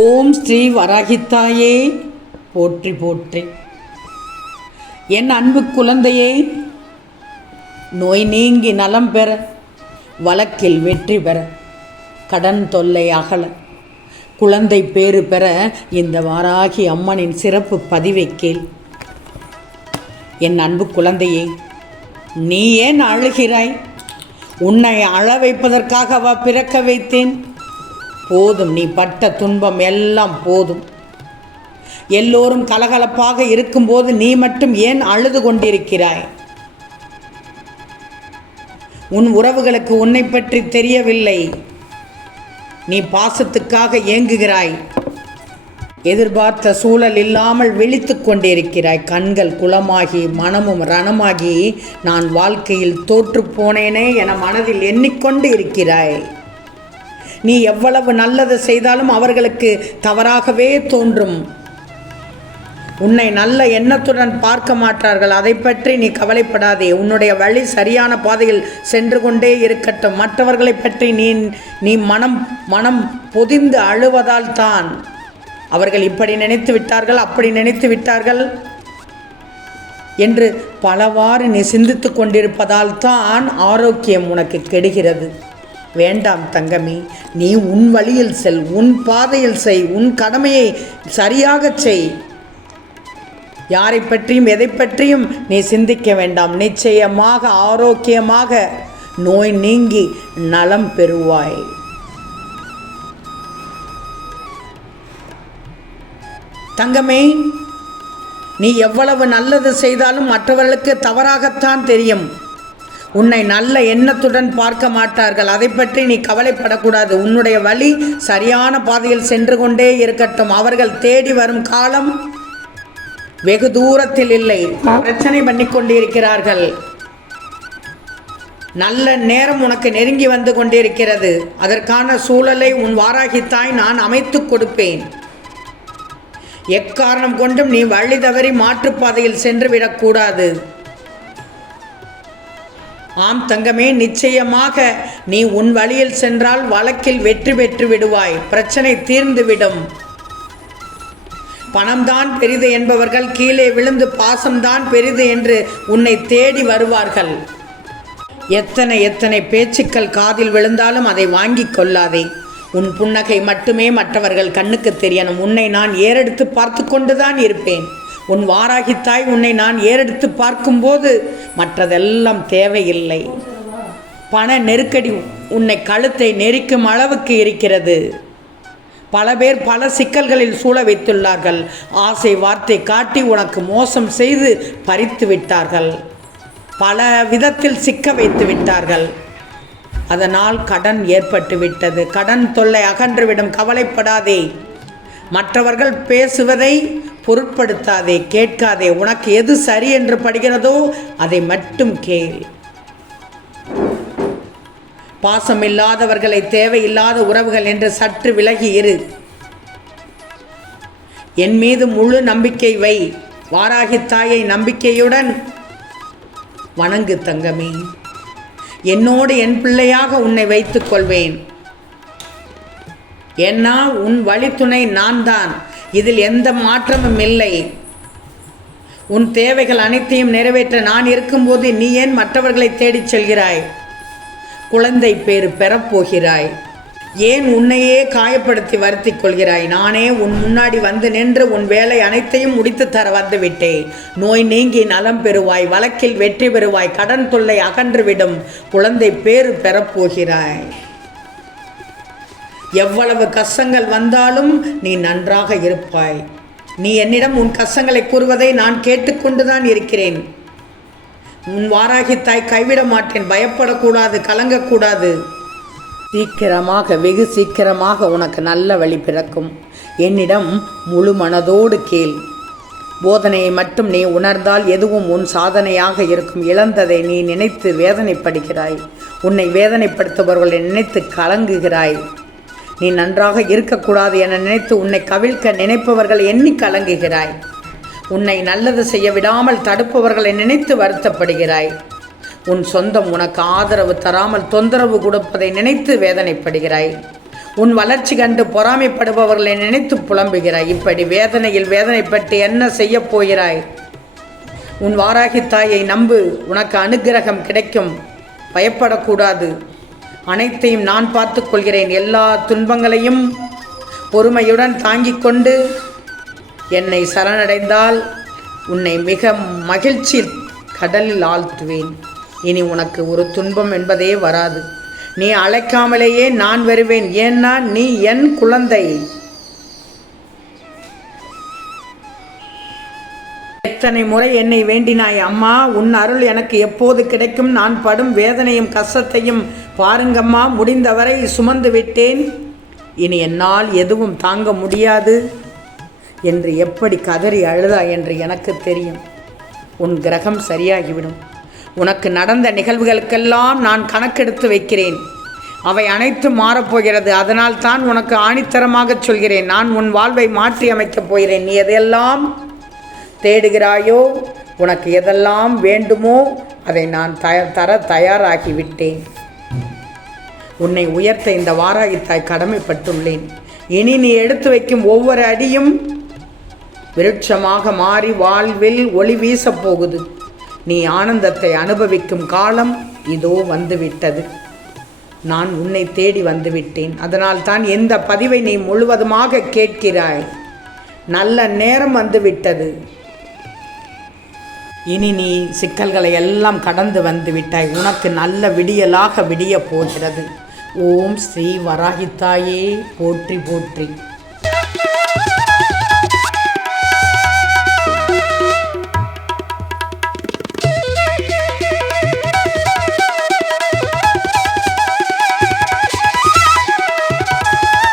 ஓம் ஸ்ரீ வராகித்தாயே. போற்றி போற்றி. என் அன்பு குழந்தையே நோய் நீங்கி நலம் பெற வழக்கில் வெற்றி பெற கடன் தொல்லை அகல. குழந்தை பேறு பெற இந்த வாராகி அம்மனின் சிறப்பு பதிவை கேள். என் அன்பு குழந்தையே நீ ஏன் அழுகிறாய்? உன்னை அழ வைப்பதற்காகவா பிறக்க வைத்தேன்? போதும் நீ பட்ட துன்பம் எல்லாம் போதும். எல்லோரும் கலகலப்பாக இருக்கும்போது நீ மட்டும் ஏன் அழுது கொண்டிருக்கிறாய்? உன் உறவுகளுக்கு உன்னை பற்றி தெரியவில்லை. நீ பாசத்துக்காக ஏங்குகிறாய். எதிர்பார்த்த சூழல் இல்லாமல் விழித்து கொண்டிருக்கிறாய். கண்கள் குளமாகி மனமும் ரணமாகி நான் வாழ்க்கையில் தோற்றுப் போனேனே என மனதில் எண்ணிக்கொண்டு இருக்கிறாய். நீ எவ்வளவு நல்லது செய்தாலும் அவர்களுக்கு தவறாகவே தோன்றும். உன்னை நல்ல எண்ணத்துடன் பார்க்க மாட்டார்கள். அதை பற்றி நீ கவலைப்படாதே. உன்னுடைய வழி சரியான பாதையில் சென்று கொண்டே இருக்கட்டும். மற்றவர்களை பற்றி நீ நீ மனம் மனம் பொதிந்து அழுவதால் தான். அவர்கள் இப்படி நினைத்து விட்டார்கள் அப்படி நினைத்து விட்டார்கள் என்று பலவாறு நீ சிந்தித்து கொண்டிருப்பதால் தான் ஆரோக்கியம் உனக்கு கெடுகிறது. வேண்டாம் தங்கமி நீ உன் வழியில் செல் உன் பாதையில் செய் உன் கடமையை சரியாகச் செய். யாரை பற்றியும் எதை பற்றியும் நீ சிந்திக்க வேண்டாம். நிச்சயமாக ஆரோக்கியமாக நோய் நீங்கி நலம் பெறுவாய். தங்கமே நீ எவ்வளவு நல்லது செய்தாலும் மற்றவர்களுக்கு தவறாகத்தான் தெரியும். உன்னை நல்ல எண்ணத்துடன் பார்க்க மாட்டார்கள். அதை பற்றி நீ கவலைப்படக்கூடாது. உன்னுடைய வழி சரியான பாதையில் சென்று கொண்டே இருக்கட்டும். அவர்கள் தேடி வரும் காலம் வெகு தூரத்தில் இல்லை. பிரச்சனை பண்ணி கொண்டிருக்கிறார்கள். நல்ல நேரம் உனக்கு நெருங்கி வந்து கொண்டிருக்கிறது. அதற்கான சூழலை உன் வாராகித்தாய் நான் அமைத்து கொடுப்பேன். எக்காரணம் கொண்டும் நீ வழி தவறி மாற்றுப்பாதையில் சென்று விடக்கூடாது. ஆம் தங்கமே நிச்சயமாக நீ உன் வழியில் சென்றால் வழக்கில் வெற்றி பெற்று விடுவாய். பிரச்சனை தீர்ந்துவிடும். பணம்தான் பெரிது என்பவர்கள் கீழே விழுந்து பாசம்தான் பெரிது என்று உன்னை தேடி வருவார்கள். எத்தனை எத்தனை பேச்சுக்கள் காதில் விழுந்தாலும் அதை வாங்கிக் கொள்ளாதே. உன் புன்னகை மட்டுமே மற்றவர்கள் கண்ணுக்கு தெரியணும். உன்னை நான் ஏறெடுத்து பார்த்து கொண்டுதான் இருப்பேன். உன் வாராகித்தாய் உன்னை நான் ஏறெடுத்து பார்க்கும்போது மற்றதெல்லாம் தேவையில்லை. பண நெருக்கடி உன்னை கழுத்தை நெரிக்கும் அளவுக்கு இருக்கிறது. பல பேர் பல சிக்கல்களில் சூழ வைத்துள்ளார்கள். ஆசை வார்த்தை காட்டி உனக்கு மோசம் செய்து பறித்து விட்டார்கள். பல விதத்தில் சிக்க வைத்து விட்டார்கள். அதனால் கடன் ஏற்பட்டு விட்டது. கடன் தொல்லை அகன்றுவிடும் கவலைப்படாதே. மற்றவர்கள் பேசுவதை பொருட்படுத்தாதே கேட்காதே உனக்கு எது சரி என்று படுகிறதோ அதை மட்டும் கேள். பாசமில்லாதவர்களை தேவையில்லாத உறவுகள் என்று சற்று விலகி இரு. என் மீது முழு நம்பிக்கை வை. வாராகி தாயை நம்பிக்கையுடன் வணங்கு தங்கமே. என்னோடு என் பிள்ளையாக உன்னை வைத்துக் கொள்வேன். ஏன்னா உன் வழித்துணை நான் தான் இதில் எந்த மாற்றமும் இல்லை. உன் தேவைகள் அனைத்தையும் நிறைவேற்ற நான் இருக்கும்போது நீ ஏன் மற்றவர்களை தேடிச் செல்கிறாய்? குழந்தை பேறு பெறப்போகிறாய் ஏன் உன்னையே காயப்படுத்தி வருத்திக் கொள்கிறாய்? நானே உன் முன்னாடி வந்து நின்று உன் வேலை அனைத்தையும் முடித்து தர வந்துவிட்டேன் நோய் நீங்கி நலம் பெறுவாய் வழக்கில் வெற்றி பெறுவாய் கடன் தொல்லை அகன்றுவிடும் குழந்தை பேறு பெறப்போகிறாய் எவ்வளவு கஷ்டங்கள் வந்தாலும் நீ நன்றாக இருப்பாய். நீ என்னிடம் உன் கஷ்டங்களை கூறுவதை நான் கேட்டுக்கொண்டுதான் இருக்கிறேன். உன் வாராகி தாய் கைவிட மாட்டேன் பயப்படக்கூடாது கலங்கக்கூடாது. சீக்கிரமாக வெகு சீக்கிரமாக உனக்கு நல்ல வழி பிறக்கும். என்னிடம் முழு மனதோடு கேள். போதனையை மட்டும் நீ உணர்ந்தால் எதுவும் உன் சாதனையாக இருக்கும். இழந்ததை நீ நினைத்து வேதனைப்படுகிறாய். உன்னை வேதனைப்படுத்துபவர்களை நினைத்து கலங்குகிறாய். நீ நன்றாக இருக்கக்கூடாது என நினைத்து உன்னை கவிழ்க்க நினைப்பவர்கள் எண்ணி கலங்குகிறாய். உன்னை நல்லது செய்ய விடாமல் தடுப்பவர்களை நினைத்து வருத்தப்படுகிறாய். உன் சொந்தம் உனக்கு ஆதரவு தராமல் தொந்தரவு கொடுப்பதை நினைத்து வேதனைப்படுகிறாய். உன் வளர்ச்சி கண்டு பொறாமைப்படுபவர்களை நினைத்து புலம்புகிறாய். இப்படி வேதனையில் வேதனைப்பட்டு என்ன செய்யப் போகிறாய்? உன் வாராகி தாயை நம்பு. உனக்கு அனுக்கிரகம் கிடைக்கும். பயப்படக்கூடாது. அனைத்தையும் நான் பார்த்து கொள்கிறேன். எல்லா துன்பங்களையும் பொறுமையுடன் தாங்கிக் கொண்டு என்னை சரணடைந்தால் உன்னை மிக மகிழ்ச்சி கடலில் ஆழ்த்துவேன். இனி உனக்கு ஒரு துன்பம் என்பதே வராது. நீ அழைக்காமலேயே நான் வருவேன். ஏன்னா நீ என் குழந்தை. எத்தனை முறை என்னை வேண்டினாய் அம்மா? உன் அருள் எனக்கு எப்போது கிடைக்கும்? நான் படும் வேதனையும் கஷ்டத்தையும் பாருங்கம்மா முடிந்தவரை சுமந்து விட்டேன். இனி என்னால் எதுவும் தாங்க முடியாது. என்று எப்படி கதறி அழுதா என்று எனக்கு தெரியும். உன் கிரகம் சரியாகிவிடும். உனக்கு நடந்த நிகழ்வுகளுக்கெல்லாம் நான் கணக்கெடுத்து வைக்கிறேன். அவை அனைத்தும் மாறப்போகிறது. அதனால் தான் உனக்கு ஆணித்தரமாகச் சொல்கிறேன். நான் உன் வாழ்வை மாற்றி அமைக்கப் போகிறேன். நீ எதையெல்லாம் தேடுகிறாயோ? உனக்கு எதெல்லாம் வேண்டுமோ அதை நான் தய தர தயாராகிவிட்டேன். உன்னை உயர்த்த இந்த வாராகித்தாய் கடமைப்பட்டுள்ளேன். இனி நீ எடுத்து வைக்கும் ஒவ்வொரு அடியும் விருட்சமாக மாறி வாழ்வில் ஒளி வீசப் போகுது நீ ஆனந்தத்தை அனுபவிக்கும் காலம் இதோ வந்துவிட்டது. நான் உன்னை தேடி வந்துவிட்டேன். அதனால் தான் எந்த பதிவை நீ முழுவதுமாக கேட்கிறாய். நல்ல நேரம் வந்துவிட்டது. இனி நீ சிக்கல்களை எல்லாம் கடந்து வந்து விட்டாய். உனக்கு நல்ல விடியலாக விடியப் போகிறது. ஓம் ஸ்ரீ வராகித்தாயே. போற்றி போற்றி.